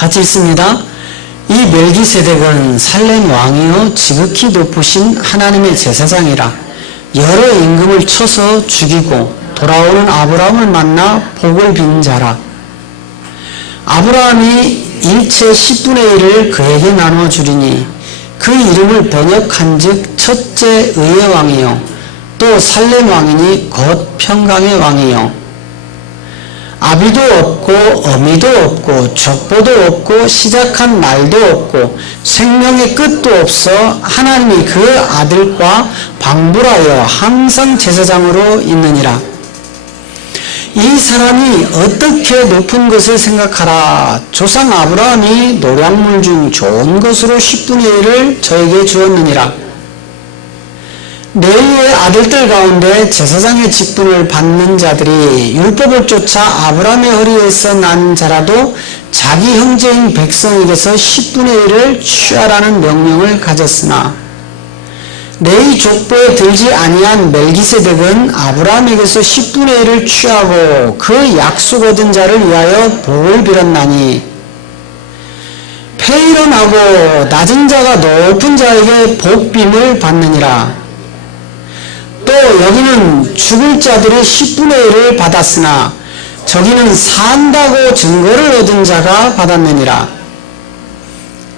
같이 있습니다. 이 멜기세덱은 살렘 왕이요 지극히 높으신 하나님의 제사장이라. 여러 임금을 쳐서 죽이고 돌아오는 아브라함을 만나 복을 빈 자라. 아브라함이 일체 10분의 1을 그에게 나누어 주리니 그 이름을 번역한즉 첫째 의의 왕이요 또 살렘 왕이니 곧 평강의 왕이요. 아비도 없고 어미도 없고 족보도 없고 시작한 날도 없고 생명의 끝도 없어 하나님이 그 아들과 방불하여 항상 제사장으로 있느니라. 이 사람이 어떻게 높은 것을 생각하라. 조상 아브라함이 노량물 중 좋은 것으로 10분의 1을 저에게 주었느니라. 레위의 아들들 가운데 제사장의 직분을 받는 자들이 율법을 쫓아 아브라함의 허리에서 난 자라도 자기 형제인 백성에게서 10분의 1을 취하라는 명령을 가졌으나 레위 족보에 들지 아니한 멜기세덱은 아브라함에게서 10분의 1을 취하고 그 약속 얻은 자를 위하여 복을 빌었나니 폐일원하고 낮은 자가 높은 자에게 복빔을 받느니라. 또 여기는 죽을 자들의 10분의 1을 받았으나 저기는 산다고 증거를 얻은 자가 받았느니라.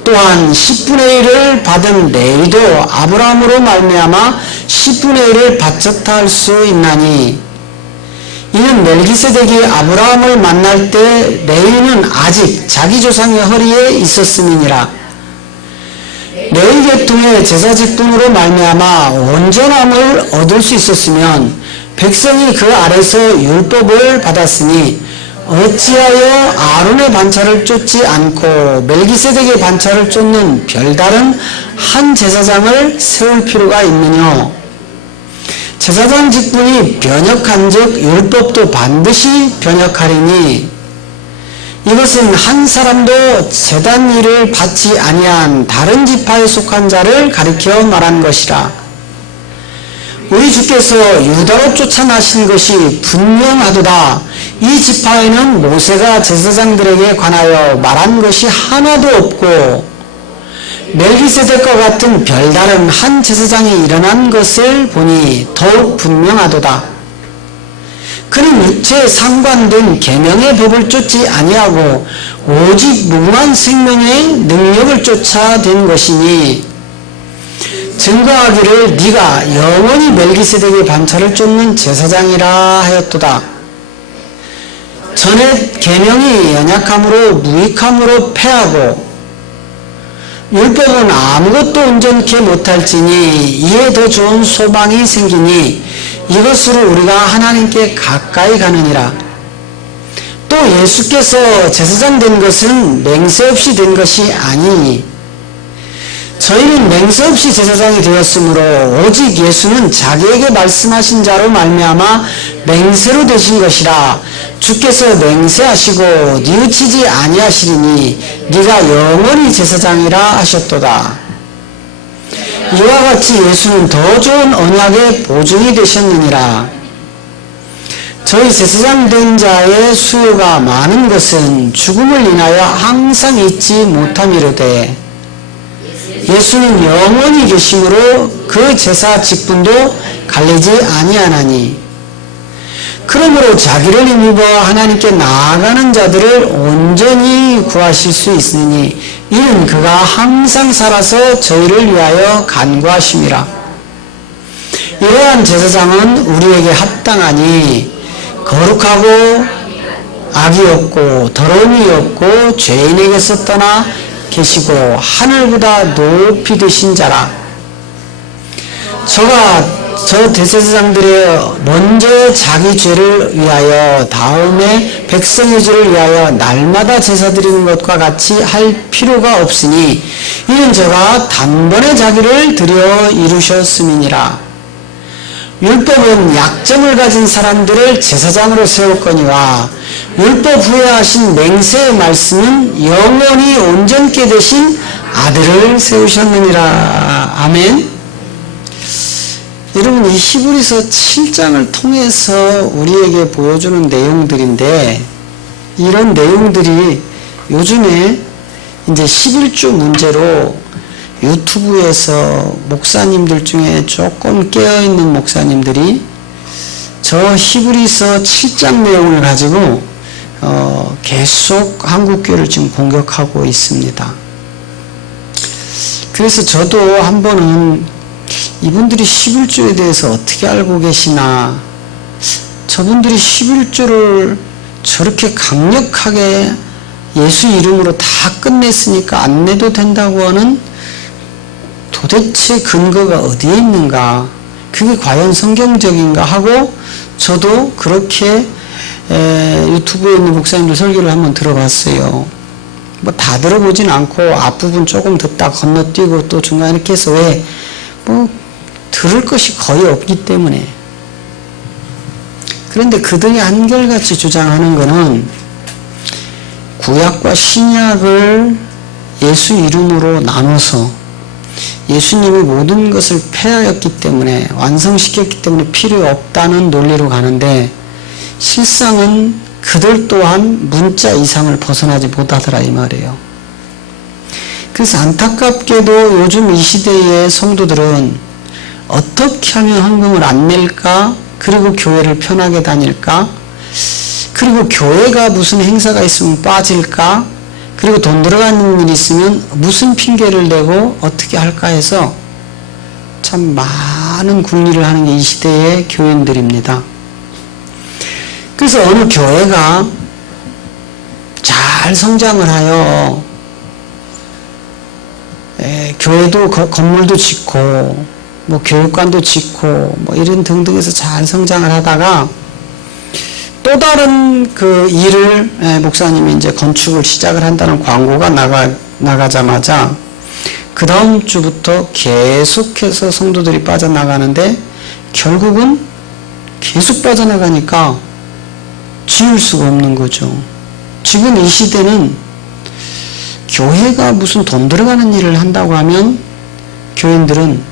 또한 10분의 1을 받은 레위도 아브라함으로 말미암아 10분의 1을 바쳤다 할 수 있나니 이는 멜기세덱이 아브라함을 만날 때 레위는 아직 자기 조상의 허리에 있었음이니라. 레위 계통의 제사 직분으로 말미암아 온전함을 얻을 수 있었으면 백성이 그 아래서 율법을 받았으니 어찌하여 아론의 반차를 쫓지 않고 멜기세덱의 반차를 쫓는 별다른 한 제사장을 세울 필요가 있느냐. 제사장 직분이 변역한즉 율법도 반드시 변역하리니 이것은 한 사람도 제단 일을 받지 아니한 다른 지파에 속한 자를 가리켜 말한 것이라. 우리 주께서 유다로 쫓아나신 것이 분명하도다. 이 지파에는 모세가 제사장들에게 관하여 말한 것이 하나도 없고 멜기세덱과 같은 별다른 한 제사장이 일어난 것을 보니 더욱 분명하도다. 그는 육체에 상관된 계명의 법을 쫓지 아니하고 오직 무궁한 생명의 능력을 쫓아 된 것이니 증거하기를 네가 영원히 멜기세덱의 반차를 쫓는 제사장이라 하였도다. 전에 계명이 연약함으로 무익함으로 패하고 율법은 아무것도 온전케 못할지니 이에 더 좋은 소망이 생기니 이것으로 우리가 하나님께 가까이 가느니라. 또 예수께서 제사장 된 것은 맹세 없이 된 것이 아니니 저희는 맹세 없이 제사장이 되었으므로 오직 예수는 자기에게 말씀하신 자로 말미암아 맹세로 되신 것이라. 주께서 맹세하시고 뉘우치지 아니하시리니 네가 영원히 제사장이라 하셨도다. 이와 같이 예수는 더 좋은 언약의 보증이 되셨느니라. 저희 제사장 된 자의 수요가 많은 것은 죽음을 인하여 항상 잊지 못함이로되 예수는 영원히 계심으로 그 제사 직분도 갈리지 아니하나니 그러므로 자기를 힘입어 하나님께 나아가는 자들을 온전히 구하실 수 있으니 이는 그가 항상 살아서 저희를 위하여 간구하심이라. 이러한 제사장은 우리에게 합당하니 거룩하고 악이 없고 더러움이 없고 죄인에게서 떠나 계시고 하늘보다 높이 되신 자라. 저 대제사장들의 먼저 자기 죄를 위하여 다음에 백성의 죄를 위하여 날마다 제사 드리는 것과 같이 할 필요가 없으니 이는 저가 단번에 자기를 드려 이루셨음이니라. 율법은 약점을 가진 사람들을 제사장으로 세웠거니와 율법 후에 하신 맹세의 말씀은 영원히 온전케 되신 아들을 세우셨느니라. 아멘. 여러분, 이 히브리서 7장을 통해서 우리에게 보여주는 내용들인데 이런 내용들이 요즘에 이제 11조 문제로 유튜브에서 목사님들 중에 조금 깨어있는 목사님들이 저 히브리서 7장 내용을 가지고 계속 한국교회를 지금 공격하고 있습니다. 그래서 저도 한 번은 이분들이 11조에 대해서 어떻게 알고 계시나, 저분들이 11조를 저렇게 강력하게 예수 이름으로 다 끝냈으니까 안 내도 된다고 하는 도대체 근거가 어디에 있는가, 그게 과연 성경적인가 하고 저도 그렇게 유튜브에 있는 목사님들 설교를 한번 들어봤어요. 뭐 다 들어보진 않고 앞부분 조금 듣다 건너뛰고 또 중간에 이렇게 해서 왜 뭐 들을 것이 거의 없기 때문에. 그런데 그들이 한결같이 주장하는 것은 구약과 신약을 예수 이름으로 나눠서 예수님이 모든 것을 폐하였기 때문에, 완성시켰기 때문에 필요 없다는 논리로 가는데, 실상은 그들 또한 문자 이상을 벗어나지 못하더라 이 말이에요. 그래서 안타깝게도 요즘 이 시대의 성도들은 어떻게 하면 헌금을 안 낼까, 그리고 교회를 편하게 다닐까, 그리고 교회가 무슨 행사가 있으면 빠질까, 그리고 돈 들어가는 일이 있으면 무슨 핑계를 대고 어떻게 할까 해서 참 많은 궁리를 하는 게 이 시대의 교인들입니다. 그래서 어느 교회가 잘 성장을 하여 교회도 건물도 짓고 뭐 교육관도 짓고 뭐 이런 등등해서 잘 성장을 하다가 또 다른 그 일을 목사님이 이제 건축을 시작을 한다는 광고가 나가자마자 그 다음 주부터 계속해서 성도들이 빠져나가는데, 결국은 계속 빠져나가니까 지을 수가 없는 거죠. 지금 이 시대는 교회가 무슨 돈 들어가는 일을 한다고 하면 교인들은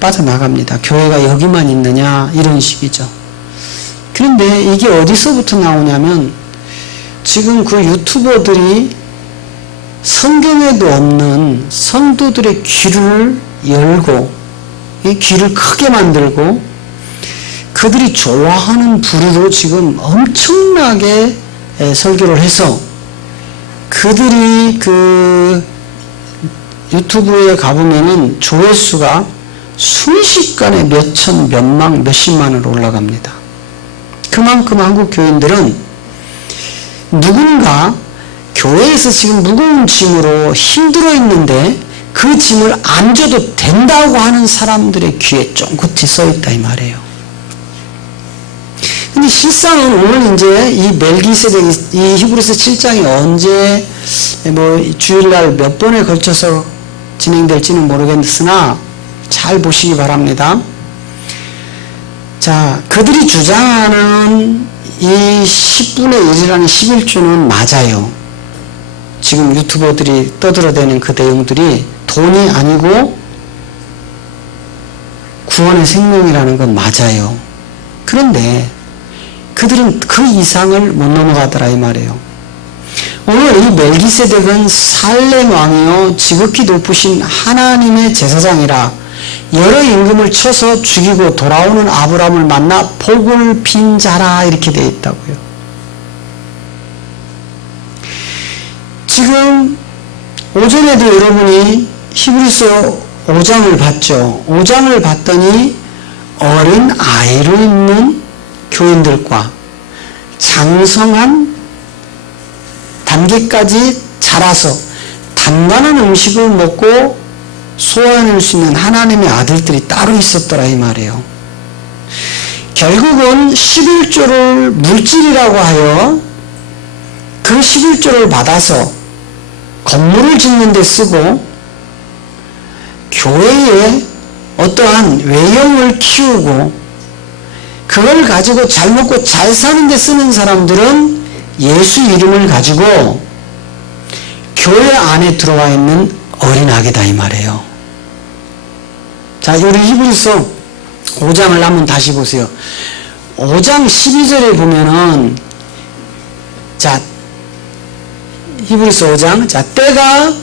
빠져나갑니다. 교회가 여기만 있느냐 이런 식이죠. 그런데 이게 어디서부터 나오냐면, 지금 그 유튜버들이 성경에도 없는 성도들의 귀를 열고, 이 귀를 크게 만들고, 그들이 좋아하는 부류로 지금 엄청나게 설교를 해서, 그들이 그 유튜브에 가보면은 조회수가 순식간에 몇천, 몇만, 몇십만으로 올라갑니다. 그만큼 한국 교인들은 누군가 교회에서 지금 무거운 짐으로 힘들어 있는데 그 짐을 안 져도 된다고 하는 사람들의 귀에 쫑긋이 써 있다 이 말이에요. 근데 실상은 오늘 이제 이 멜기세덱, 이 히브리서 7장이 언제 뭐 주일날 몇 번에 걸쳐서 진행될지는 모르겠으나 잘 보시기 바랍니다. 자, 그들이 주장하는 이 10분의 1이라는 11조는 맞아요. 지금 유튜버들이 떠들어대는 그 내용들이 돈이 아니고 구원의 생명이라는 건 맞아요. 그런데 그들은 그 이상을 못 넘어가더라 이 말이에요. 오늘 이 멜기세덱은 살렘 왕이요 지극히 높으신 하나님의 제사장이라 여러 임금을 쳐서 죽이고 돌아오는 아브라함을 만나 복을 빈 자라 이렇게 되어 있다고요. 지금 오전에도 여러분이 히브리서 5장을 봤죠. 5장을 봤더니 어린 아이로 있는 교인들과 장성한 단계까지 자라서 단단한 음식을 먹고 소화해낼 수 있는 하나님의 아들들이 따로 있었더라 이 말이에요. 결국은 11조를 물질이라고 하여 그 11조를 받아서 건물을 짓는 데 쓰고 교회에 어떠한 외형을 키우고 그걸 가지고 잘 먹고 잘 사는 데 쓰는 사람들은 예수 이름을 가지고 교회 안에 들어와 있는 어린아기다 이 말이에요. 자, 우리 히브리서 5장을 한번 다시 보세요. 5장 12절에 보면은 자, 히브리서 5장 자, 때가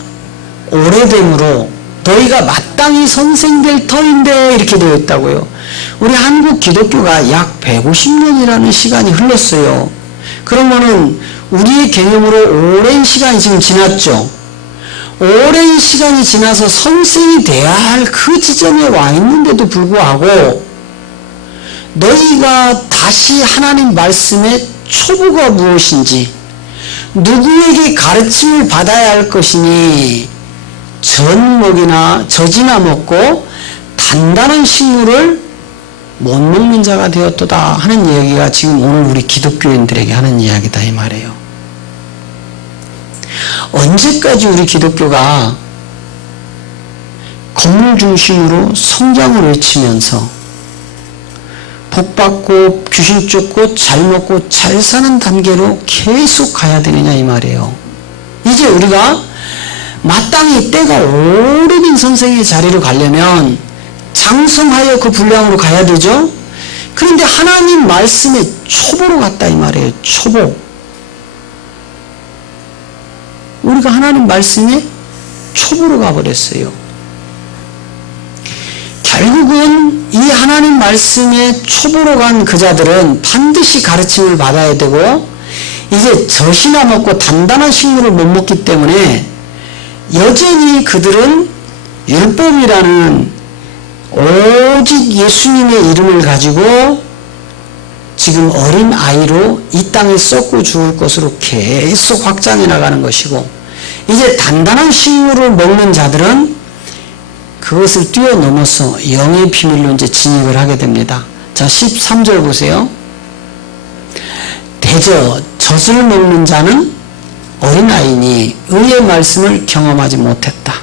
오래됨으로 너희가 마땅히 선생될 터인데 이렇게 되어 있다고요. 우리 한국 기독교가 약 150년이라는 시간이 흘렀어요. 그러면은 우리의 개념으로 오랜 시간이 지금 지났죠. 오랜 시간이 지나서 선생이 돼야 할 그 지점에 와 있는데도 불구하고 너희가 다시 하나님 말씀의 초보가 무엇인지, 누구에게 가르침을 받아야 할 것이니 젖먹이나 젖이나 먹고 단단한 식물을 못 먹는 자가 되었도다 하는 이야기가 지금 오늘 우리 기독교인들에게 하는 이야기다 이 말이에요. 언제까지 우리 기독교가 건물 중심으로 성장을 외치면서 복받고 귀신 쫓고 잘 먹고 잘 사는 단계로 계속 가야 되느냐 이 말이에요. 이제 우리가 마땅히 때가 오래된 선생의 자리로 가려면 장성하여 그 분량으로 가야 되죠. 그런데 하나님 말씀의 초보로 갔다 이 말이에요. 초보. 우리가 하나님 말씀의 초보로 가버렸어요. 결국은 이 하나님 말씀의 초보로 간 그 자들은 반드시 가르침을 받아야 되고, 이제 젖이나 먹고 단단한 식물을 못 먹기 때문에 여전히 그들은 율법이라는 오직 예수님의 이름을 가지고 지금 어린 아이로 이 땅에 썩고 죽을 것으로 계속 확장해 나가는 것이고, 이제 단단한 식물을 먹는 자들은 그것을 뛰어넘어서 영의 비밀로 이제 진입을 하게 됩니다. 자, 13절 보세요. 대저 젖을 먹는 자는 어린아이니 의의 말씀을 경험하지 못했다.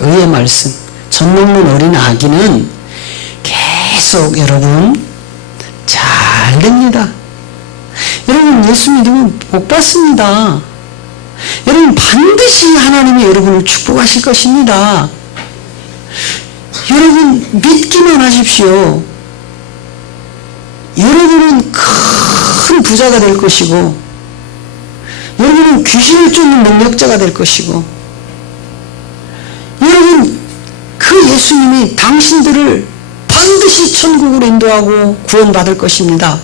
의의 말씀. 젖 먹는 어린 아기는 계속 여러분 잘 됩니다. 여러분 예수 믿으면 복 받습니다. 여러분 반드시 하나님이 여러분을 축복하실 것입니다. 여러분 믿기만 하십시오. 여러분은 큰 부자가 될 것이고, 여러분은 귀신을 쫓는 능력자가 될 것이고, 여러분 그 예수님이 당신들을 반드시 천국으로 인도하고 구원받을 것입니다.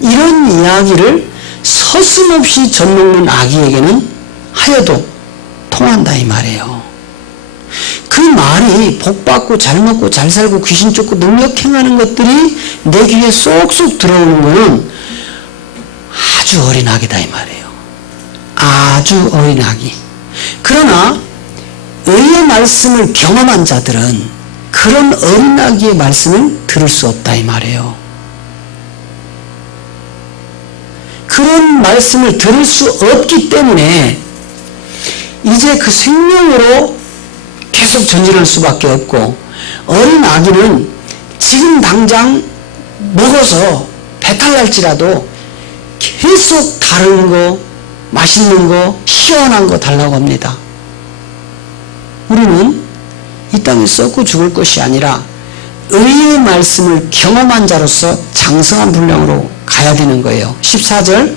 이런 이야기를 서슴없이 젖 먹는 아기에게는 하여도 통한다 이 말이에요. 그 말이 복받고 잘 먹고 잘 살고 귀신 쫓고 능력 행하는 것들이 내 귀에 쏙쏙 들어오는 것은 아주 어린 아기다 이 말이에요. 아주 어린 아기. 그러나 의의 말씀을 경험한 자들은 그런 어린 아기의 말씀을 들을 수 없다 이 말이에요. 그런 말씀을 들을 수 없기 때문에 이제 그 생명으로 계속 전진할 수밖에 없고, 어린 아기는 지금 당장 먹어서 배탈 날지라도 계속 다른 거, 맛있는 거, 시원한 거 달라고 합니다. 우리는 이 땅에 썩고 죽을 것이 아니라 의의 말씀을 경험한 자로서 장성한 분량으로 가야 되는 거예요. 14절.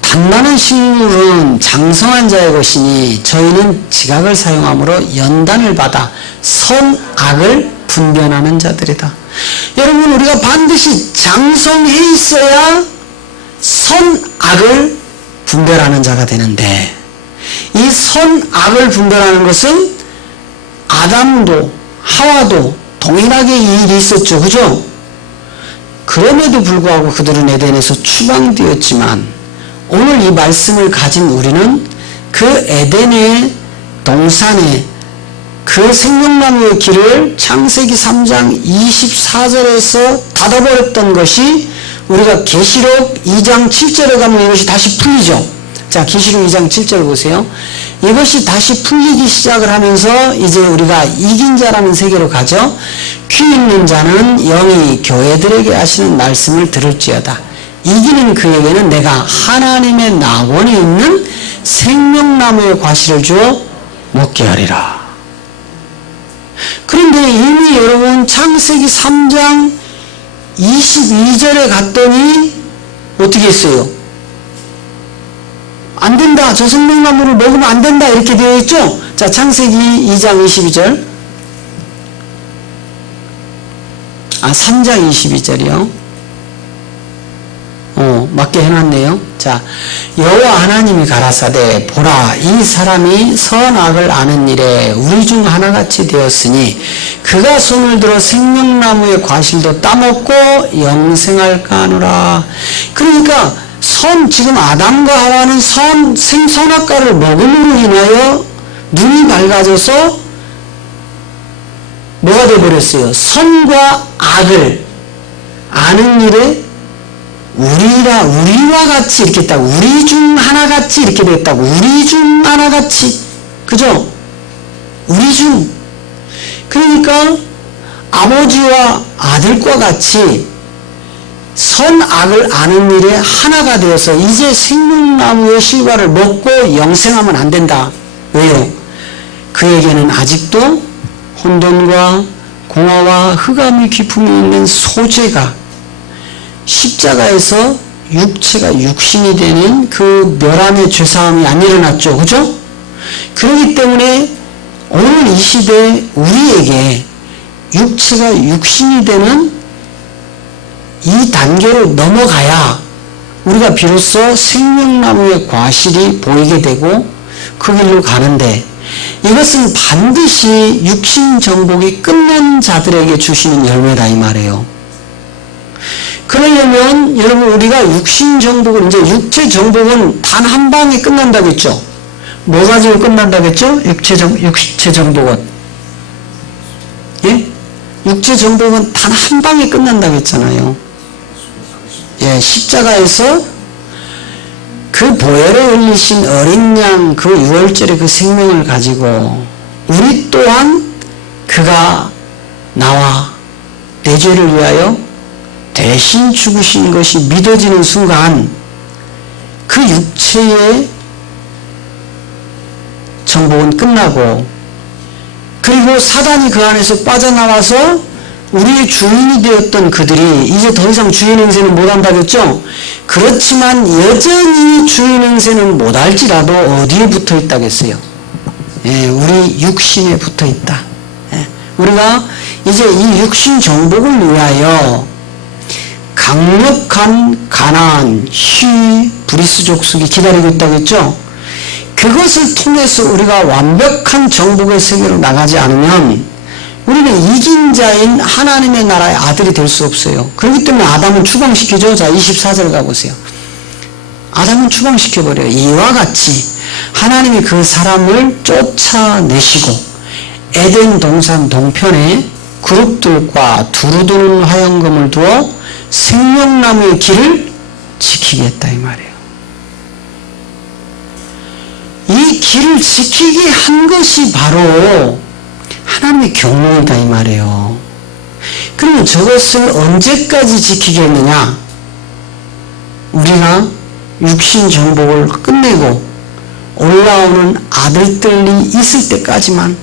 단단한 식물은 장성한 자의 것이니 저희는 지각을 사용함으로 연단을 받아 선악을 분별하는 자들이다. 여러분 우리가 반드시 장성해 있어야 선악을 분별하는 자가 되는데, 이 선악을 분별하는 것은 아담도 하와도 동일하게 이 일이 있었죠. 그죠? 그럼에도 불구하고 그들은 에덴에서 추방되었지만 오늘 이 말씀을 가진 우리는 그 에덴의 동산에 그 생명나무의 길을 창세기 3장 24절에서 닫아버렸던 것이 우리가 계시록 2장 7절에 가면 이것이 다시 풀리죠. 자, 계시록 2장 7절 보세요. 이것이 다시 풀리기 시작을 하면서 이제 우리가 이긴 자라는 세계로 가죠. 귀 있는 자는 영이 교회들에게 하시는 말씀을 들을지어다. 이기는 그에게는 내가 하나님의 낙원에 있는 생명나무의 과실을 주어 먹게 하리라. 그런데 이미 여러분 창세기 3장 22절에 갔더니 어떻게 했어요? 안 된다. 저 생명나무를 먹으면 안 된다. 이렇게 되어 있죠? 자, 창세기 2장 22절. 3장 22절이요. 맞게 해놨네요. 자, 여호와 하나님이 가라사대 보라 이 사람이 선악을 아는 일에 우리 중 하나같이 되었으니 그가 손을 들어 생명나무의 과실도 따먹고 영생할까 하노라. 그러니까 지금 아담과 하와는 생선악과를 먹음으로 인하여 눈이 밝아져서 뭐가 되어버렸어요? 선과 악을 아는 일에 우리와 같이 이렇게 했다고. 우리 중 하나같이 이렇게 됐다고. 우리 중 하나같이. 그죠? 우리 중. 그러니까 아버지와 아들과 같이 선악을 아는 일에 하나가 되어서 이제 생명나무의 실과를 먹고 영생하면 안 된다. 왜요? 그에게는 아직도 혼돈과 공허와 흑암의 기품이 있는 소재가 십자가에서 육체가 육신이 되는 그 멸함의 죄사함이 안 일어났죠. 그죠? 그렇기 때문에 오늘 이 시대에 우리에게 육체가 육신이 되는 이 단계로 넘어가야 우리가 비로소 생명나무의 과실이 보이게 되고 그 길로 가는데, 이것은 반드시 육신 정복이 끝난 자들에게 주시는 열매다 이 말이에요. 그러려면 여러분 우리가 육신 정복을, 이제 육체 정복은 단 한 방에 끝난다고 했죠. 뭐 가지고 끝난다고 했죠? 육체 정복은. 예? 육체 정복은 단 한 방에 끝난다고 했잖아요. 예, 십자가에서 그 보혈에 흘리신 어린 양 그 유월절의 그 생명을 가지고 우리 또한 그가 나와 내 죄를 위하여 대신 죽으신 것이 믿어지는 순간 그 육체의 정복은 끝나고, 그리고 사단이 그 안에서 빠져나와서 우리의 주인이 되었던 그들이 이제 더 이상 주인 행세는 못한다고 했죠. 그렇지만 여전히 주인 행세는 못할지라도 어디에 붙어 있다겠어요? 예, 우리 육신에 붙어 있다. 예, 우리가 이제 이 육신 정복을 위하여 강력한 가나안, 휘, 브리스 족속이 기다리고 있다고 했죠. 그것을 통해서 우리가 완벽한 정복의 세계로 나가지 않으면 우리는 이긴 자인 하나님의 나라의 아들이 될 수 없어요. 그렇기 때문에 아담은 추방시키죠. 자, 24절 가보세요. 아담은 추방시켜버려요. 이와 같이 하나님이 그 사람을 쫓아내시고 에덴 동산 동편에 그룹들과 두루두는 화영금을 두어 생명나무의 길을 지키겠다 이 말이에요. 이 길을 지키게 한 것이 바로 하나님의 경륜이다 이 말이에요. 그러면 저것을 언제까지 지키겠느냐? 우리가 육신 정복을 끝내고 올라오는 아들들이 있을 때까지만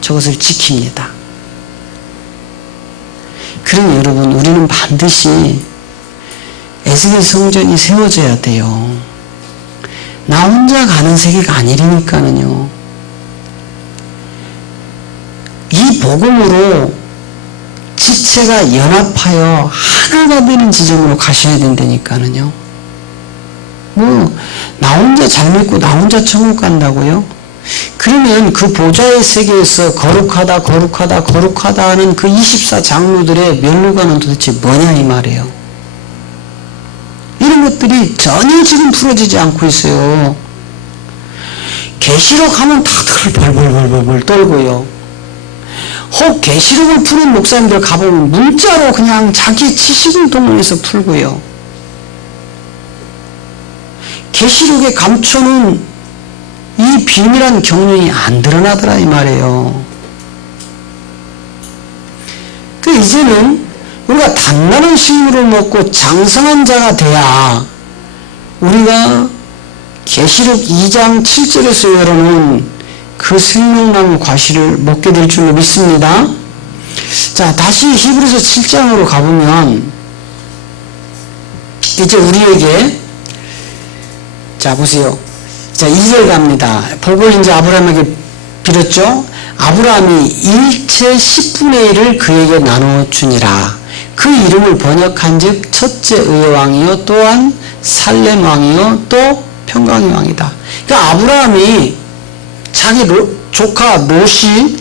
저것을 지킵니다. 그러니 여러분, 우리는 반드시 에스겔 성전이 세워져야 돼요. 나 혼자 가는 세계가 아니니까는요. 이 복음으로 지체가 연합하여 하나가 되는 지점으로 가셔야 된다니까는요. 나 혼자 잘 믿고 나 혼자 천국 간다고요? 그러면 그 보좌의 세계에서 거룩하다 하는 그 24장로들의 면류관은 도대체 뭐냐 이 말이에요. 이런 것들이 전혀 지금 풀어지지 않고 있어요. 계시록 하면 다들 벌벌 떨고요. 혹 계시록을 푸는 목사님들 가보면 문자로 그냥 자기 지식을 동원해서 풀고요. 계시록에 감춰놓은 이 비밀한 경륜이 안 드러나더라 이 말이에요. 이제는 우리가 단단한 식물을 먹고 장성한 자가 돼야 우리가 계시록 2장 7절에서 열어놓은 그 생명나무 과실을 먹게 될 줄로 믿습니다. 자, 다시 히브리서 7장으로 가보면 이제 우리에게 자, 보세요. 자, 2절 갑니다. 복을 이제 아브라함에게 빌었죠? 아브라함이 일체 10분의 1을 그에게 나누어 주니라. 그 이름을 번역한 즉 첫째 의의 왕이요 또한 살렘 왕이요 또 평강의 왕이다. 그러니까 아브라함이 자기 조카 롯이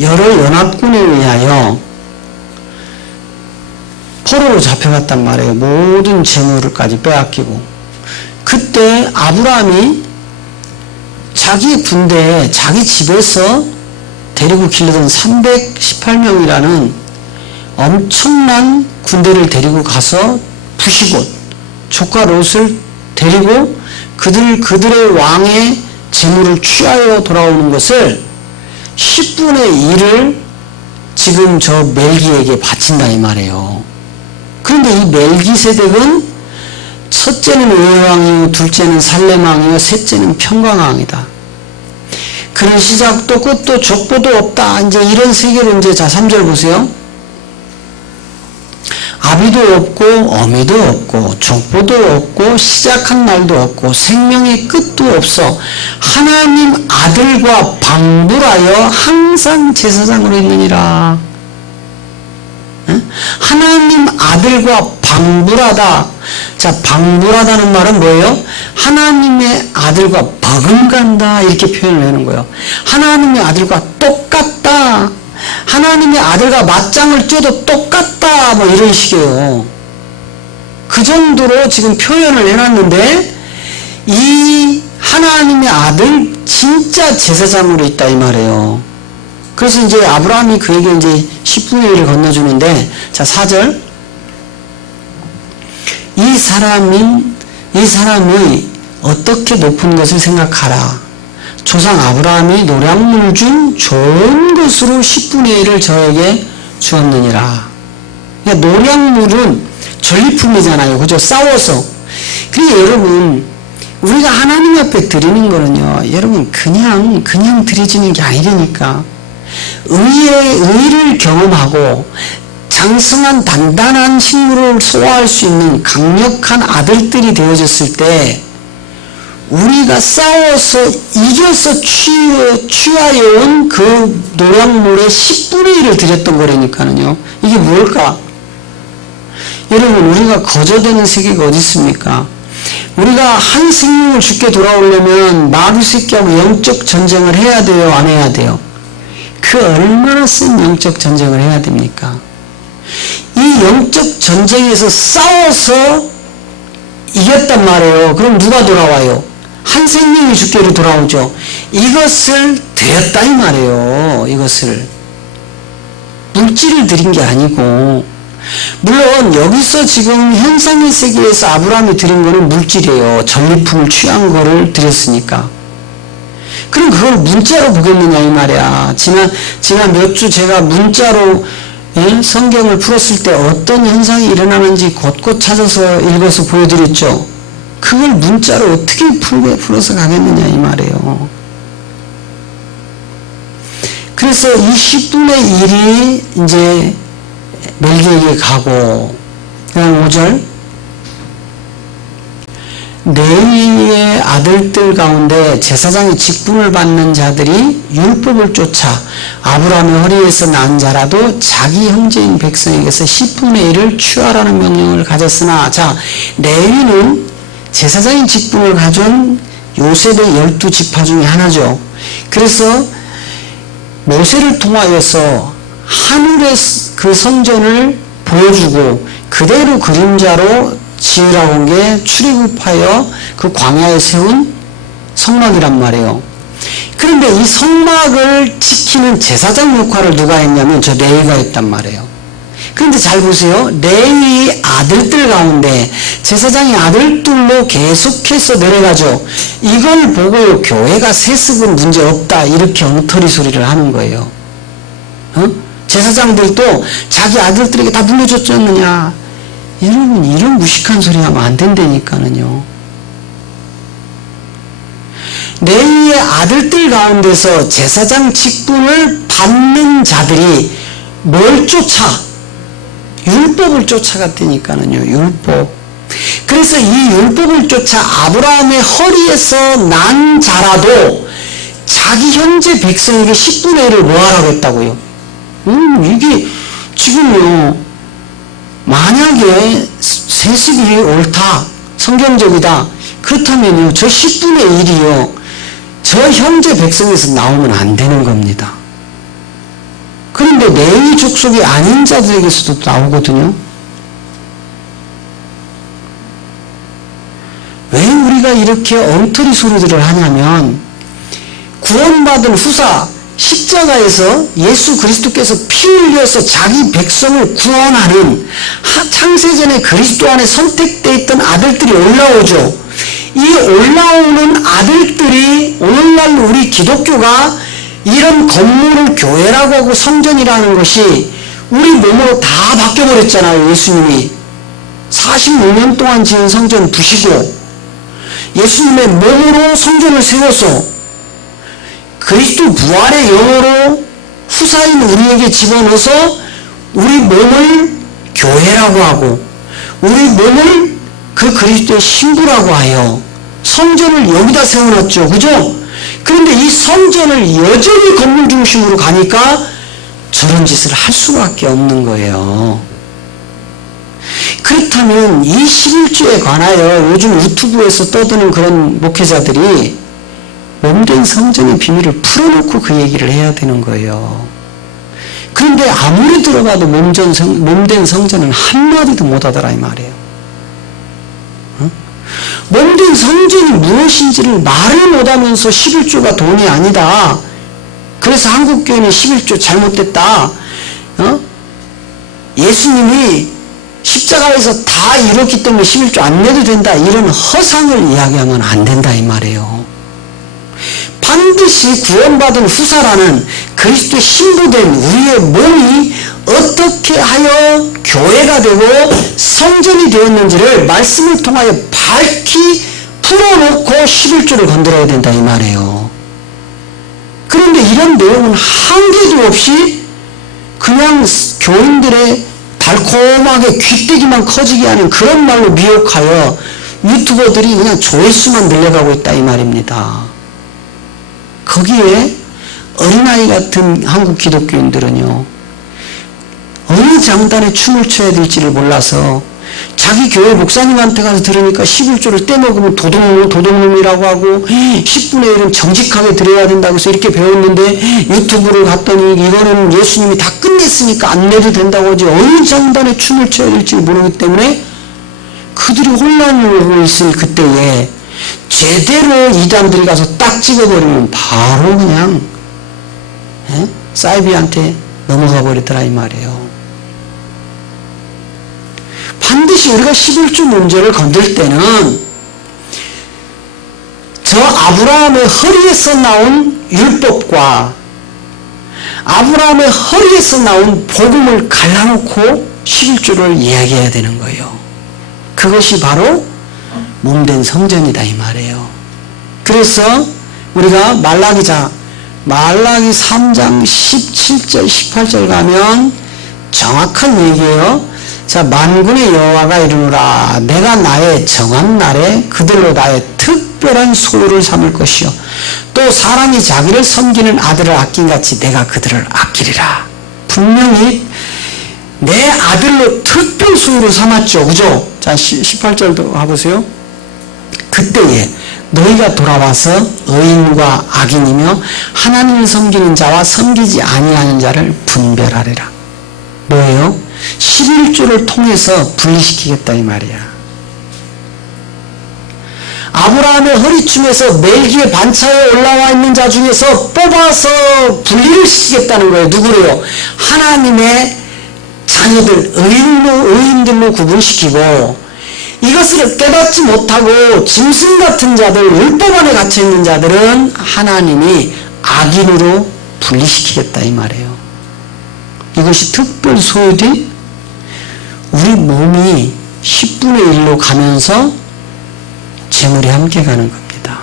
여러 연합군에 의하여 포로로 잡혀갔단 말이에요. 모든 재물까지 빼앗기고. 그때 아브라함이 자기 군대에 자기 집에서 데리고 길러던 318명이라는 엄청난 군대를 데리고 가서 부시고 조카 롯을 데리고 그들의 왕의 재물을 취하여 돌아오는 것을 10분의 1을 지금 저 멜기에게 바친다 이 말이에요. 그런데 이 멜기세덱은 첫째는 의왕이요 둘째는 살렘왕이요 셋째는 평강왕이다. 그런 시작도 끝도 족보도 없다. 이제 이런 세계로 이제 자 3절 보세요. 아비도 없고 어미도 없고 족보도 없고 시작한 날도 없고 생명의 끝도 없어 하나님 아들과 방불하여 항상 제사장으로 있느니라. 하나님 아들과 방불하다. 자, 방불하다는 말은 뭐예요? 하나님의 아들과 버금간다 이렇게 표현을 하는 거예요. 하나님의 아들과 똑같다. 하나님의 아들과 맞짱을 쪄도 똑같다. 뭐 이런 식이에요. 그 정도로 지금 표현을 해놨는데 이 하나님의 아들 진짜 제사장으로 있다 이 말이에요. 그래서 이제 아브라함이 그에게 이제 10분의 1을 건너주는데 자 4절 이 사람이 어떻게 높은 것을 생각하라. 조상 아브라함이 노량물 중 좋은 것으로 10분의 1을 저에게 주었느니라. 그러니까 노량물은 전리품이잖아요. 그죠? 싸워서. 그러니까 여러분 우리가 하나님 앞에 드리는 거는요. 여러분 그냥 드려지는 게 아니라니까. 의를 경험하고 장성한 단단한 식물을 소화할 수 있는 강력한 아들들이 되어졌을 때 우리가 싸워서 이겨서 취하여온 그 노량물의 10분의 1을 드렸던 거라니까요. 이게 뭘까? 여러분 우리가 거저되는 세계가 어디 있습니까? 우리가 한 생명을 죽게 돌아오려면 마귀 새끼하고 영적 전쟁을 해야 돼요? 안 해야 돼요? 그 얼마나 센 영적 전쟁을 해야 됩니까? 이 영적 전쟁에서 싸워서 이겼단 말이에요. 그럼 누가 돌아와요? 한 생명이 죽게로 돌아오죠. 이것을 드렸다 이 말이에요. 이것을 물질을 드린 게 아니고 물론 여기서 지금 현상의 세계에서 아브라함이 드린 거는 물질이에요. 전리품을 취한 거를 드렸으니까. 그럼 그걸 문자로 보겠느냐 이 말이야. 지난 몇 주 제가 문자로 성경을 풀었을 때 어떤 현상이 일어나는지 곳곳 찾아서 읽어서 보여드렸죠. 그걸 문자로 어떻게 풀어서 가겠느냐 이 말이에요. 그래서 이 10분의 1이 이제 멜기에게 가고 그다음 5절 레위의 아들들 가운데 제사장의 직분을 받는 자들이 율법을 쫓아 아브라함의 허리에서 난 자라도 자기 형제인 백성에게서 10분의 1을 취하라는 명령을 가졌으나 자 레위는 제사장의 직분을 가진 요셉의 12지파 중에 하나죠. 그래서 모세를 통하여서 하늘의 그 성전을 보여주고 그대로 그림자로 지으라고 한 게 출애굽하여 그 광야에 세운 성막이란 말이에요. 그런데 이 성막을 지키는 제사장 역할을 누가 했냐면 저 레위가 했단 말이에요. 그런데 잘 보세요. 레위 아들들 가운데 제사장의 아들들로 계속해서 내려가죠. 이걸 보고 교회가 세습은 문제없다 이렇게 엉터리 소리를 하는 거예요. 제사장들도 자기 아들들에게 다 물려줬지 않느냐. 여러분 이런 무식한 소리 하면 안 된다니까는요. 레위의 아들들 가운데서 제사장 직분을 받는 자들이 뭘 쫓아? 율법을 쫓아갔다니까는요. 율법. 그래서 이 율법을 쫓아 아브라함의 허리에서 난 자라도 자기 현재 백성에게 10분의 1을 뭐 하라고 했다고요? 이게 지금요, 만약에 세습이 옳다, 성경적이다, 그렇다면요, 저 10분의 1이요, 저 현재 백성에서 나오면 안 되는 겁니다. 그런데 레위 족속이 아닌 자들에게서도 나오거든요. 왜 우리가 이렇게 엉터리 소리들을 하냐면, 구원받은 후사, 십자가에서 예수 그리스도께서 피 흘려서 자기 백성을 구원하는 창세전에 그리스도 안에 선택되어 있던 아들들이 올라오죠. 이 올라오는 아들들이 오늘날 우리 기독교가 이런 건물을 교회라고 하고 성전이라는 것이 우리 몸으로 다 바뀌어버렸잖아요. 예수님이 46년 동안 지은 성전 부시고 예수님의 몸으로 성전을 세워서 그리스도 부활의 영으로 후사인 우리에게 집어넣어서 우리 몸을 교회라고 하고 우리 몸을 그 그리스도의 신부라고 하여 성전을 여기다 세워놨죠. 그죠? 그런데 이 성전을 여전히 건물 중심으로 가니까 저런 짓을 할 수밖에 없는 거예요. 그렇다면 이 11조에 관하여 요즘 유튜브에서 떠드는 그런 목회자들이 몸된 성전의 비밀을 풀어놓고 그 얘기를 해야 되는 거예요. 그런데 아무리 들어가도 몸된 성전은 한마디도 못하더라 이 말이에요. 몸된 성전이 무엇인지를 말을 못하면서 11조가 돈이 아니다. 그래서 한국교회는 11조 잘못됐다. 예수님이 십자가에서 다 이뤘기 때문에 11조 안 내도 된다. 이런 허상을 이야기하면 안 된다 이 말이에요. 반드시 구원받은 후사라는 그리스도의 신부된 우리의 몸이 어떻게 하여 교회가 되고 성전이 되었는지를 말씀을 통하여 밝히 풀어놓고 11조를 건드려야 된다 이 말이에요. 그런데 이런 내용은 한 개도 없이 그냥 교인들의 달콤하게 귀때기만 커지게 하는 그런 말로 미혹하여 유튜버들이 그냥 조회수만 늘려가고 있다 이 말입니다. 거기에 어린아이 같은 한국 기독교인들은요, 어느 장단에 춤을 춰야 될지를 몰라서 자기 교회 목사님한테 가서 들으니까 11조를 떼먹으면 도둑놈이라고 하고 10분의 1은 정직하게 드려야 된다고 해서 이렇게 배웠는데 유튜브를 갔더니 이거는 예수님이 다 끝냈으니까 안 내도 된다고 하지 어느 장단에 춤을 춰야 될지 모르기 때문에 그들이 혼란을 오고 있을 그때에 제대로 이단들이 가서 딱 찍어버리면 바로 그냥 사이비한테 넘어가 버리더라 이 말이에요. 반드시 우리가 11조 문제를 건들 때는 저 아브라함의 허리에서 나온 율법과 아브라함의 허리에서 나온 복음을 갈라놓고 11조를 이야기해야 되는 거예요. 그것이 바로 몸된 성전이다 이 말이에요. 그래서 우리가 말라기 3장 17절 18절 가면 정확한 얘기예요. 자, 만군의 여호와가 이르노라 내가 나의 정한 날에 그들로 나의 특별한 소유를 삼을 것이요 또 사람이 자기를 섬기는 아들을 아낀같이 내가 그들을 아끼리라. 분명히 내 아들로 특별 소유를 삼았죠. 그죠? 자, 18절도 가보세요. 그때에 너희가 돌아와서 의인과 악인이며 하나님을 섬기는 자와 섬기지 아니하는 자를 분별하리라. 뭐예요? 11조를 통해서 분리시키겠다 이 말이야. 아브라함의 허리춤에서 멜기의 반차에 올라와 있는 자 중에서 뽑아서 분리를 시키겠다는 거예요. 누구래요? 하나님의 자녀들, 의인들로 구분시키고 이것을 깨닫지 못하고 짐승 같은 자들, 율법 안에 갇혀있는 자들은 하나님이 악인으로 분리시키겠다 이 말이에요. 이것이 특별 소유된 우리 몸이 10분의 1로 가면서 재물이 함께 가는 겁니다.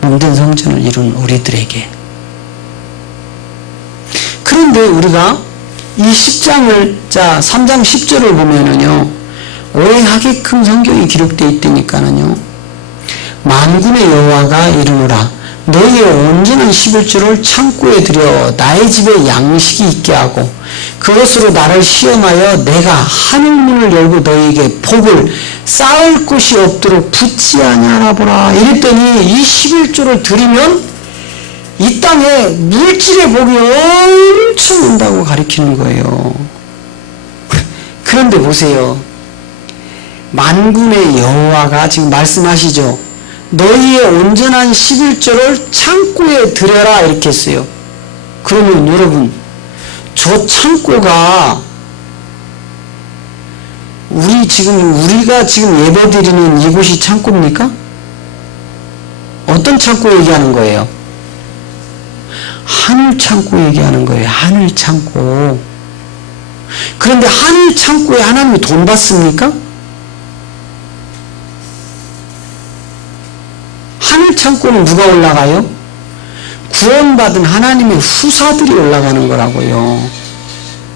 몸된 성전을 이룬 우리들에게. 그런데 우리가 이 10장을, 자, 3장 10절을 보면은요, 오해하게끔 성경이 기록되어 있다니까는요. 만군의 여호와가 이르노라 너희의 온전한 11조를 창고에 들여 나의 집에 양식이 있게 하고 그것으로 나를 시험하여 내가 하늘문을 열고 너희에게 복을 쌓을 곳이 없도록 붙지 아니하라 보라. 이랬더니 이 11조를 드리면 이 땅에 물질의 복이 엄청 온다고 가리키는 거예요. 그런데 보세요. 만군의 여호와가 지금 말씀하시죠. 너희의 온전한 11조를 창고에 들여라 이렇게 했어요. 그러면 여러분 저 창고가 우리가 지금 예배드리는 이곳이 창고입니까? 어떤 창고 얘기하는 거예요? 하늘 창고 얘기하는 거예요. 하늘 창고. 그런데 하늘 창고에 하나님이 돈 받습니까? 하늘 창고는 누가 올라가요? 구원받은 하나님의 후사들이 올라가는 거라고요.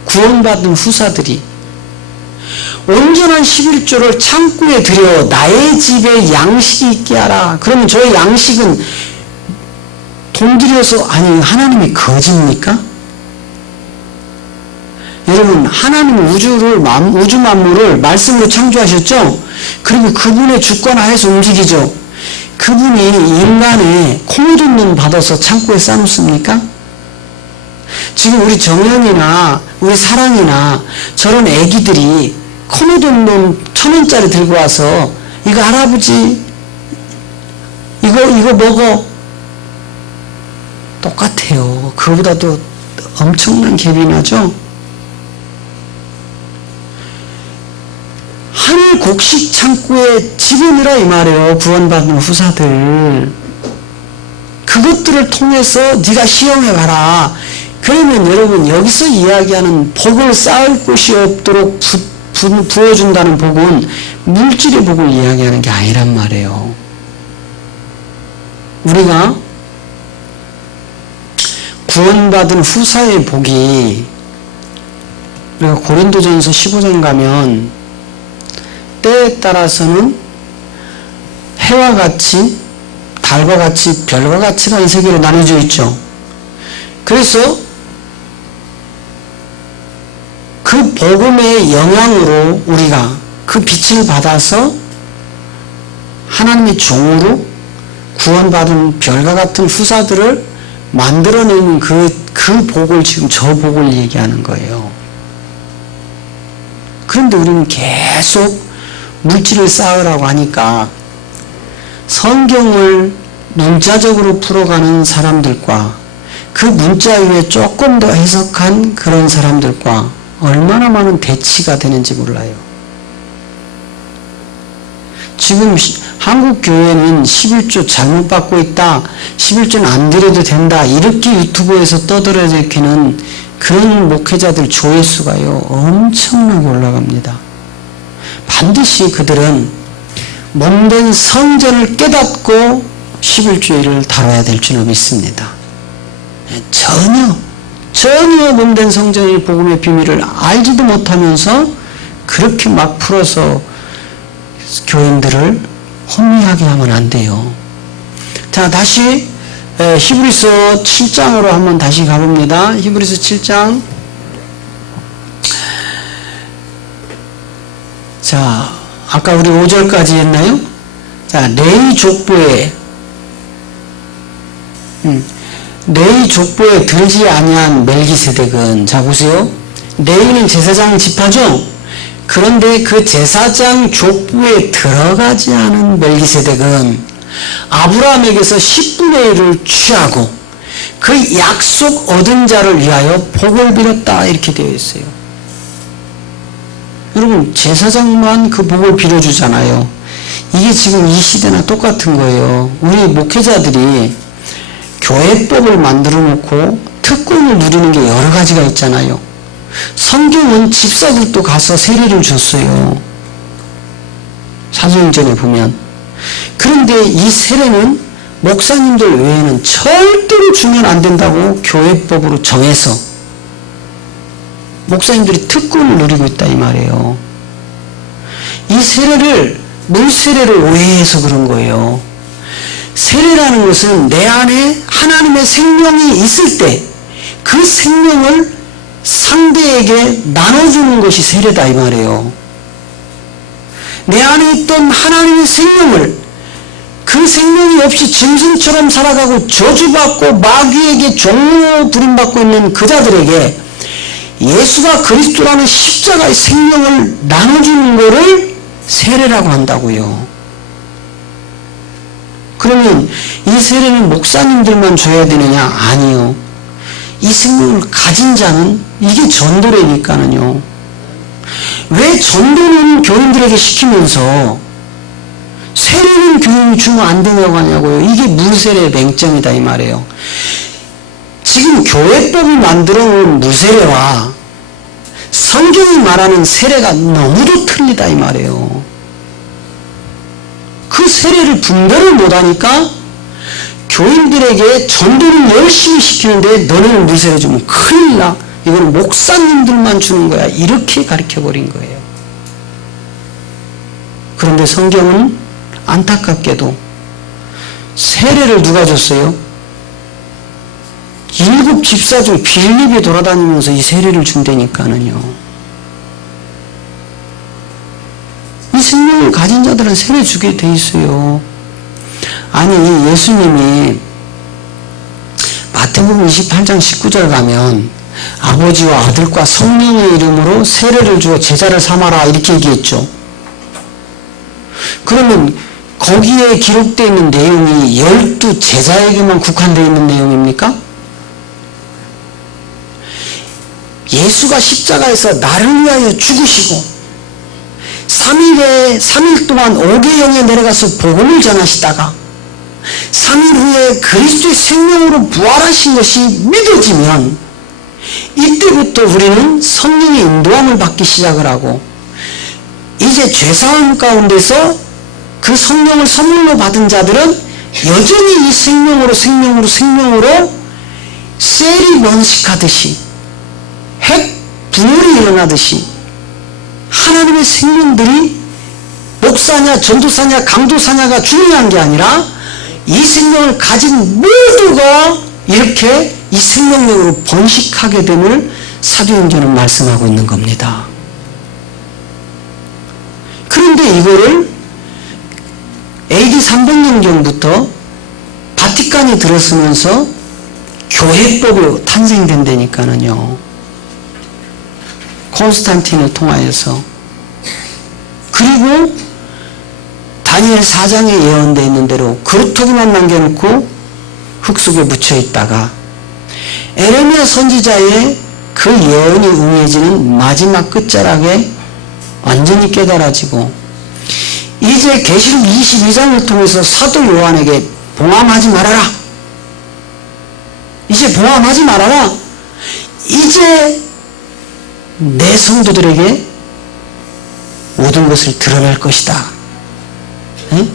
구원받은 후사들이. 온전한 11조를 창고에 들여 나의 집에 양식이 있게 하라. 그러면 저의 양식은 돈 들여서 아니 하나님이 거짓입니까? 여러분 하나님은 우주 만물을 말씀으로 창조하셨죠? 그리고 그분의 주권하에서 움직이죠. 그분이 인간의 콩돈돈 받아서 창고에 쌓아놓습니까? 지금 우리 정연이나 우리 사랑이나 저런 애기들이 콩돈돈 1,000원짜리 들고 와서 이거 할아버지 이거 먹어. 똑같아요. 그거보다도 엄청난 갭이 나죠? 하늘 곡식 창고에 집어넣으라 이 말이에요. 구원받은 후사들. 그것들을 통해서 네가 시험해봐라. 그러면 여러분 여기서 이야기하는 복을 쌓을 곳이 없도록 부어준다는 복은 물질의 복을 이야기하는 게 아니란 말이에요. 우리가 구원받은 후사의 복이 우리가 고린도전서 15장 가면 때에 따라서는 해와 같이 달과 같이 별과 같이라는 세계로 나눠져 있죠. 그래서 그 복음의 영향으로 우리가 그 빛을 받아서 하나님의 종으로 구원받은 별과 같은 후사들을 만들어내는 그 복을 지금 저 복을 얘기하는 거예요. 그런데 우리는 계속 물질을 쌓으라고 하니까 성경을 문자적으로 풀어가는 사람들과 그 문자 위에 조금 더 해석한 그런 사람들과 얼마나 많은 대치가 되는지 몰라요. 지금 한국 교회는 11조 잘못 받고 있다. 11조는 안 드려도 된다. 이렇게 유튜브에서 떠들어대키는 그런 목회자들 조회수가요. 엄청나게 올라갑니다. 반드시 그들은 몸된 성전을 깨닫고 11조를 다뤄야 될 줄로 믿습니다. 전혀 몸된 성전의 복음의 비밀을 알지도 못하면서 그렇게 막 풀어서 교인들을 혼미하게 하면 안 돼요. 자, 다시 히브리서 7장으로 한번 다시 가봅니다. 히브리서 7장. 자, 아까 우리 5절까지 했나요? 자, 레위 족보에 들지 아니한 멜기세덱은, 자 보세요. 레위는 제사장 지파죠. 그런데 그 제사장 족보에 들어가지 않은 멜기세덱은 아브라함에게서 10분의 1을 취하고 그 약속 얻은 자를 위하여 복을 빌었다 이렇게 되어 있어요. 여러분 제사장만 그 복을 빌어주잖아요. 이게 지금 이 시대나 똑같은 거예요. 우리 목회자들이 교회법을 만들어 놓고 특권을 누리는 게 여러 가지가 있잖아요. 성경은 집사들도 가서 세례를 줬어요. 사도행전에 보면. 그런데 이 세례는 목사님들 외에는 절대로 주면 안 된다고 교회법으로 정해서 목사님들이 특권을 누리고 있다 이 말이에요. 이 세례를 물세례를 오해해서 그런 거예요. 세례라는 것은 내 안에 하나님의 생명이 있을 때 그 생명을 상대에게 나눠주는 것이 세례다 이 말이에요. 내 안에 있던 하나님의 생명을 그 생명이 없이 짐승처럼 살아가고 저주받고 마귀에게 종로 부림받고 있는 그 자들에게 예수가 그리스도라는 십자가의 생명을 나눠주는 것을 세례라고 한다고요. 그러면 이 세례는 목사님들만 줘야 되느냐? 아니요. 이 생명을 가진 자는 이게 전도례니까는요. 왜 전도는 교인들에게 시키면서 세례는 교인이 주면 안 되냐고 하냐고요. 이게 무세례의 맹점이다 이 말이에요. 지금 교회법이 만들어 놓은 무세례와 성경이 말하는 세례가 너무도 틀리다 이 말이에요. 그 세례를 분별을 못하니까 교인들에게 전도를 열심히 시키는데 너네는 무세례 주면 큰일 나. 이거는 목사님들만 주는 거야. 이렇게 가르쳐버린 거예요. 그런데 성경은 안타깝게도 세례를 누가 줬어요? 7 집사 중 빌립이 돌아다니면서 이 세례를 준다니까는요. 이 생명을 가진 자들은 세례 주게 돼 있어요. 아니 예수님이 마태복음 28장 19절 가면 아버지와 아들과 성령의 이름으로 세례를 주어 제자를 삼아라 이렇게 얘기했죠. 그러면 거기에 기록되어 있는 내용이 12 제자에게만 국한되어 있는 내용입니까? 예수가 십자가에서 나를 위하여 죽으시고 3일 동안 오개영에 내려가서 복음을 전하시다가 3일 후에 그리스도의 생명으로 부활하신 것이 믿어지면 이때부터 우리는 성령의 인도함을 받기 시작을 하고 이제 죄사함 가운데서 그 성령을 선물로 받은 자들은 여전히 이 생명으로 셀이 번식하듯이 핵 분열이 일어나듯이 하나님의 생명들이 목사냐 전도사냐 강도사냐가 중요한 게 아니라 이 생명을 가진 모두가 이렇게 이 생명력으로 번식하게 됨을 사도행전은 말씀하고 있는 겁니다. 그런데 이거를 AD 300년경부터 바티칸이 들어서면서 교회법으로 탄생된다니까는요. 콘스탄틴을 통하여서. 그리고 다니엘 4장에 예언되어 있는 대로 그루터기만 남겨놓고 흙 속에 묻혀 있다가 에레미야 선지자의 그 예언이 응해지는 마지막 끝자락에 완전히 깨달아지고 이제 계시록 22장을 통해서 사도 요한에게 봉함하지 말아라. 이제 봉함하지 말아라. 이제 내 성도들에게 모든 것을 드러낼 것이다. 에?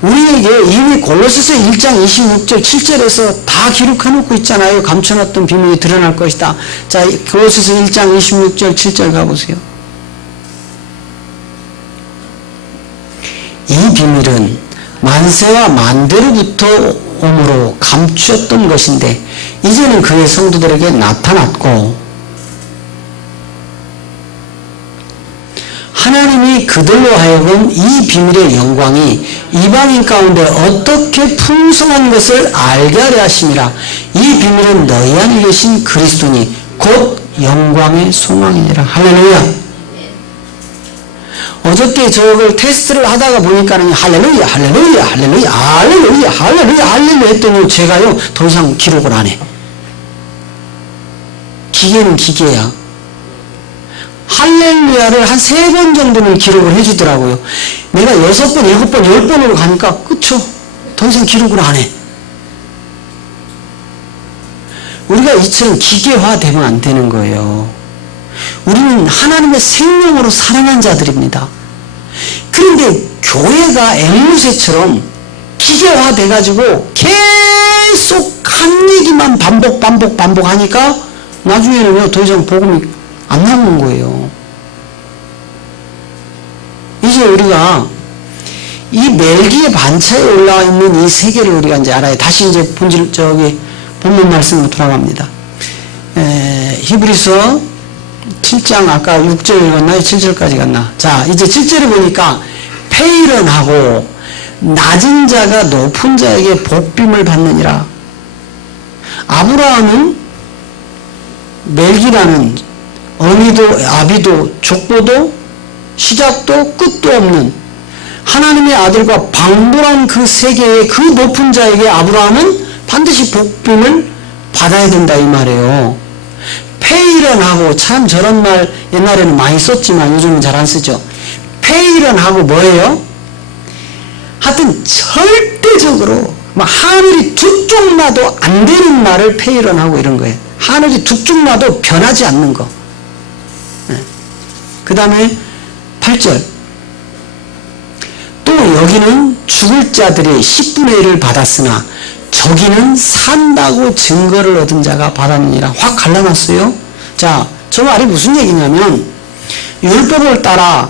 우리에게 이미 골로새서 1장 26절 7절에서 다 기록해놓고 있잖아요. 감춰놨던 비밀이 드러날 것이다. 자, 골로새서 1장 26절 7절 가보세요. 이 비밀은 만세와 만대로부터 오므로 감추었던 것인데 이제는 그의 성도들에게 나타났고 하나님이 그들로 하여금 이 비밀의 영광이 이방인 가운데 어떻게 풍성한 것을 알게 하려 하심이라. 이 비밀은 너희 안에 계신 그리스도니 곧 영광의 소망이니라. 할렐루야. 어저께 저걸 테스트를 하다가 보니까는 할렐루야 할렐루야 할렐루야 할렐루야 할렐루야 할렐루야 했더니 제가요 더 이상 기록을 안 해. 기계는 기계야. 할렐루야를 한 3번 정도는 기록을 해주더라고요. 내가 6번, 7번, 10번으로 가니까 그쵸? 더 이상 기록을 안 해. 우리가 이처럼 기계화되면 안 되는 거예요. 우리는 하나님의 생명으로 살아난 자들입니다. 그런데 교회가 앵무새처럼 기계화돼가지고 계속 한 얘기만 반복하니까 나중에는 더 이상 복음이 안 나오는 거예요. 이제 우리가 이 멜기의 반차에 올라와 있는 이 세계를 우리가 이제 알아야 다시 이제 본문 말씀으로 돌아갑니다. 히브리서 7장 아까 6절 읽었나요? 7절까지 갔나? 자, 이제 7절에 보니까 페이런하고 낮은 자가 높은 자에게 복빔을 받느니라. 아브라함은 멜기라는 어미도 아비도 족보도 시작도 끝도 없는 하나님의 아들과 방불한 그 세계의 그 높은 자에게 아브라함은 반드시 복빔을 받아야 된다 이 말이에요. 페이런하고 참 저런 말 옛날에는 많이 썼지만 요즘은 잘 안 쓰죠. 페이런하고 뭐예요? 하여튼 절대적으로 하늘이 두 쪽 나도 안 되는 말을 페이런하고 이런 거예요. 하늘이 두 쪽 나도 변하지 않는 거. 그 다음에 8절 또 여기는 죽을 자들의 10분의 1을 받았으나 저기는 산다고 증거를 얻은 자가 받았느니라. 확 갈라놨어요. 자, 저 말이 무슨 얘기냐면 율법을 따라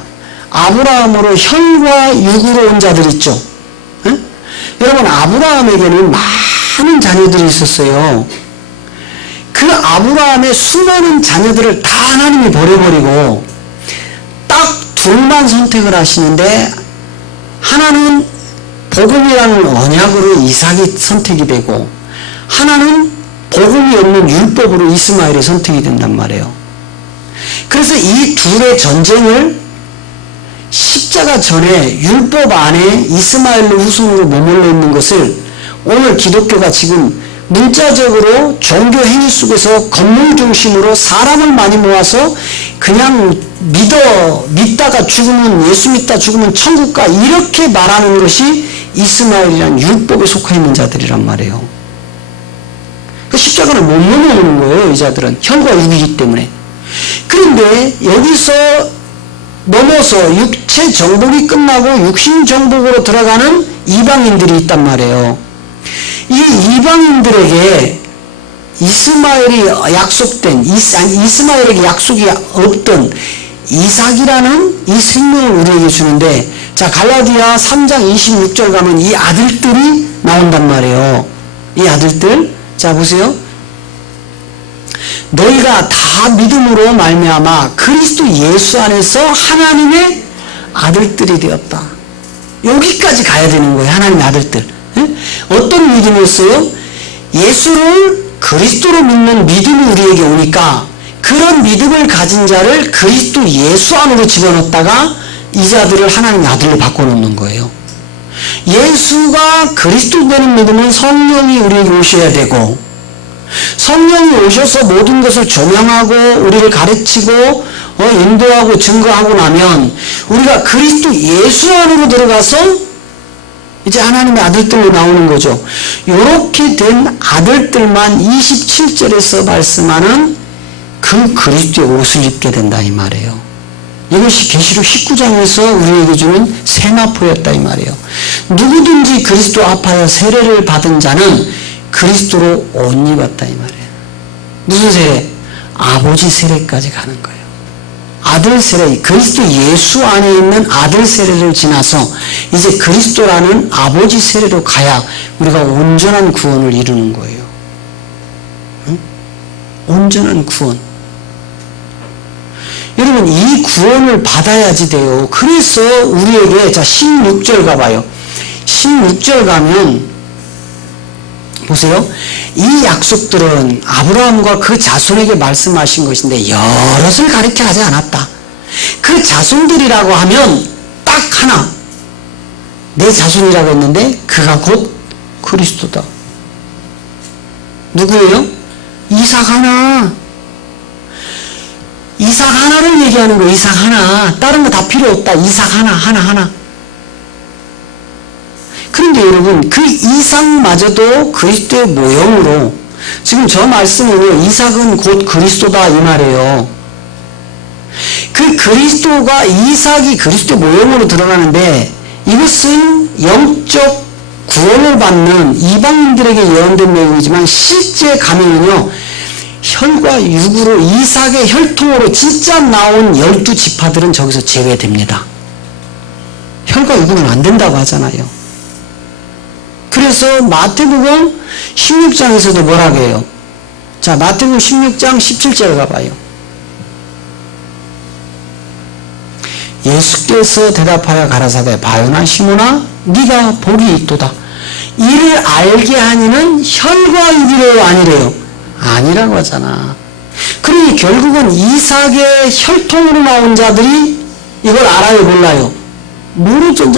아브라함으로 혈과 육으로 온 자들 있죠. 에? 여러분 아브라함에게는 많은 자녀들이 있었어요. 그 아브라함의 수많은 자녀들을 다 하나님이 버려버리고 딱 둘만 선택을 하시는데 하나는 복음이라는 언약으로 이삭이 선택이 되고 하나는 복음이 없는 율법으로 이스마엘이 선택이 된단 말이에요. 그래서 이 둘의 전쟁을 십자가 전에 율법 안에 이스마엘로 후손으로 머물러 있는 것을 오늘 기독교가 지금 문자적으로 종교 행위 속에서 건물 중심으로 사람을 많이 모아서 그냥 믿다가 죽으면 예수 믿다 죽으면 천국 가 이렇게 말하는 것이 이스마엘이란 율법에 속해 있는 자들이란 말이에요. 그 십자가를 못 넘어오는 거예요. 이 자들은 혈과 육이기 때문에. 그런데 여기서 넘어서 육체 정복이 끝나고 육신 정복으로 들어가는 이방인들이 있단 말이에요. 이 이방인들에게 이스마엘이 약속된 이스마엘에게 약속이 없던 이삭이라는 이 생명을 우리에게 주는데, 자 갈라디아 3장 26절 가면 이 아들들이 나온단 말이에요. 이 아들들, 자 보세요. 너희가 다 믿음으로 말미암아 그리스도 예수 안에서 하나님의 아들들이 되었다. 여기까지 가야 되는 거예요. 하나님의 아들들. 에? 어떤 믿음이었어요? 예수를 그리스도로 믿는 믿음이 우리에게 오니까 그런 믿음을 가진 자를 그리스도 예수 안으로 집어넣었다가 이 자들을 하나님의 아들로 바꿔놓는 거예요. 예수가 그리스도 되는 믿음은 성령이 우리에게 오셔야 되고, 성령이 오셔서 모든 것을 조명하고 우리를 가르치고 인도하고 증거하고 나면 우리가 그리스도 예수 안으로 들어가서 이제 하나님의 아들들로 나오는 거죠. 이렇게 된 아들들만 27절에서 말씀하는 그 그리스도의 옷을 입게 된다 이 말이에요. 이것이 계시록 19장에서 우리에게 주는 세마포였다 이 말이에요. 누구든지 그리스도 앞하여 세례를 받은 자는 그리스도로 옷 입었다 이 말이에요. 무슨 세례? 아버지 세례까지 가는 거예요. 아들 세례, 그리스도 예수 안에 있는 아들 세례를 지나서 이제 그리스도라는 아버지 세례로 가야 우리가 온전한 구원을 이루는 거예요. 응? 온전한 구원. 여러분 이 구원을 받아야지 돼요. 그래서 우리에게, 자 16절 가봐요. 16절 가면 보세요. 이 약속들은 아브라함과 그 자손에게 말씀하신 것인데 여럿을 가리켜 하지 않았다. 그 자손들이라고 하면 딱 하나, 내 자손이라고 했는데 그가 곧 그리스도다. 누구예요? 이삭 하나. 이삭 하나를 얘기하는 거예요. 이삭 하나. 다른 거 다 필요 없다. 이삭 하나. 그런데 여러분 그 이삭마저도 그리스도의 모형으로, 지금 저 말씀은요 이삭은 곧 그리스도다 이 말이에요. 그 그리스도가 이삭이 그리스도의 모형으로 드러나는데 이것은 영적 구원을 받는 이방인들에게 예언된 내용이지만 실제 가면은요 혈과 육으로 이삭의 혈통으로 진짜 나온 12지파들은 저기서 제외됩니다. 혈과 육은 안 된다고 하잖아요. 그래서 마태복음 16장에서도 뭐라고 해요? 자, 마태복음 16장 17절 가봐요. 예수께서 대답하여 가라사대 바요나 시몬아 네가 복이 있도다. 이를 알게 하니는 혈과 육이래요, 아니래요? 아니라고 하잖아. 그러니 결국은 이삭의 혈통으로 나온 자들이 이걸 알아요, 몰라요? 모르죠.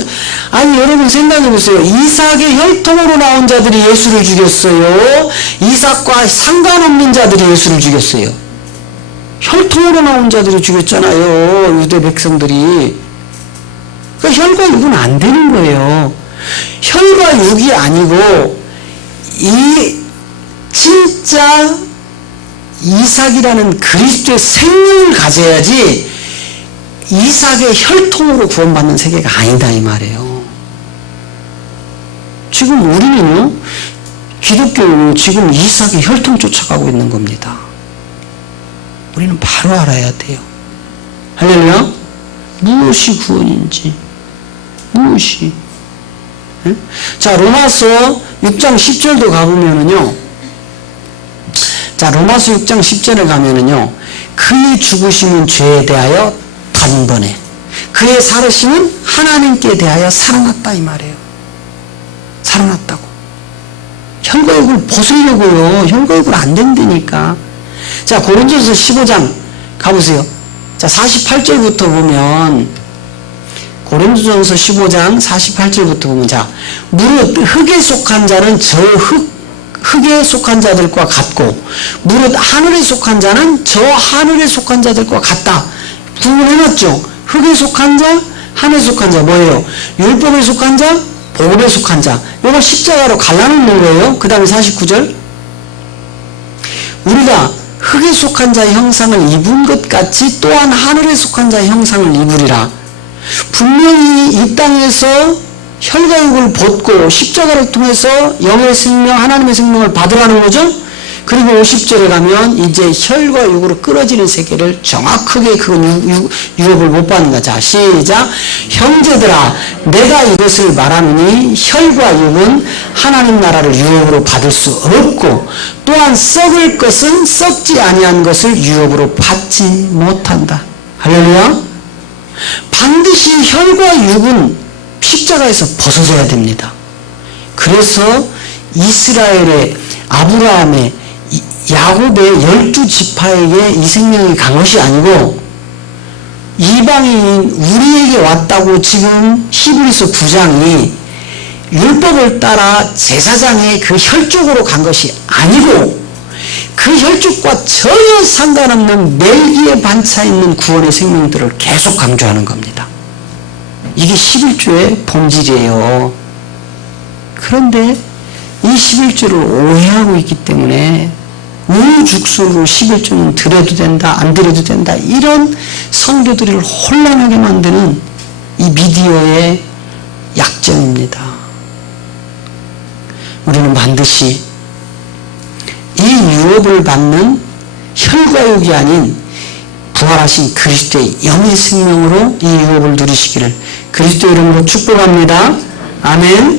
아니, 여러분 생각해 보세요. 이삭의 혈통으로 나온 자들이 예수를 죽였어요? 이삭과 상관없는 자들이 예수를 죽였어요? 혈통으로 나온 자들이 죽였잖아요, 유대 백성들이. 그러니까 혈과 육은 안 되는 거예요. 혈과 육이 아니고 이 진짜 이삭이라는 그리스도의 생명을 가져야지 이삭의 혈통으로 구원받는 세계가 아니다 이 말이에요. 지금 우리는요, 기독교는 지금 이삭의 혈통 쫓아가고 있는 겁니다. 우리는 바로 알아야 돼요. 할렐루야. 무엇이 구원인지, 무엇이. 네? 자, 로마서 6장 10절도 가보면은요, 자, 로마서 6장 10절에 가면은요, 그의 죽으심은 죄에 대하여 단번에, 그의 살으심은 하나님께 대하여 살아났다 이 말이에요. 살아났다고. 혈과 육을 벗으려고요. 혈과 육을 안 된다니까. 자, 고린도서 15장 가보세요. 자, 48절부터 보면, 고린도전서 15장 48절부터 보면, 자, 무릇 흙에 속한 자는 저 흙에 속한 자들과 같고, 무릇 하늘에 속한 자는 저 하늘에 속한 자들과 같다. 구분해놨죠? 흙에 속한 자, 하늘에 속한 자, 뭐예요? 율법에 속한 자, 복음에 속한 자. 이걸 십자가로 갈라놓는 거예요. 그 다음에 49절. 우리가 흙에 속한 자의 형상을 입은 것 같이 또한 하늘에 속한 자의 형상을 입으리라. 분명히 이 땅에서 혈과 육을 벗고 십자가를 통해서 영의 생명, 하나님의 생명을 받으라는 거죠. 그리고 50절에 가면 이제 혈과 육으로 끌어지는 세계를 정확하게 그 유업을 못 받는 거죠. 시작. 형제들아, 내가 이것을 말하노니 혈과 육은 하나님 나라를 유업으로 받을 수 없고, 또한 썩을 것은 썩지 아니한 것을 유업으로 받지 못한다. 할렐루야. 반드시 혈과 육은 십자가에서 벗어져야 됩니다. 그래서 이스라엘의, 아브라함의, 야곱의 12지파에게 이 생명이 간 것이 아니고 이방인 우리에게 왔다고 지금 히브리서 9장이 율법을 따라 제사장의 그 혈족으로 간 것이 아니고 그 혈족과 전혀 상관없는 멜기에 반차 있는 구원의 생명들을 계속 강조하는 겁니다. 이게 11조의 본질이에요. 그런데 이 11조를 오해하고 있기 때문에 우죽순으로 11조는 드려도 된다, 안 드려도 된다, 이런 성도들을 혼란하게 만드는 이 미디어의 약점입니다. 우리는 반드시 이 유업을 받는 혈과 육이 아닌 부활하신 그리스도의 영의 생명으로 이 유업을 누리시기를 그리스도 이름으로 축복합니다. 아멘.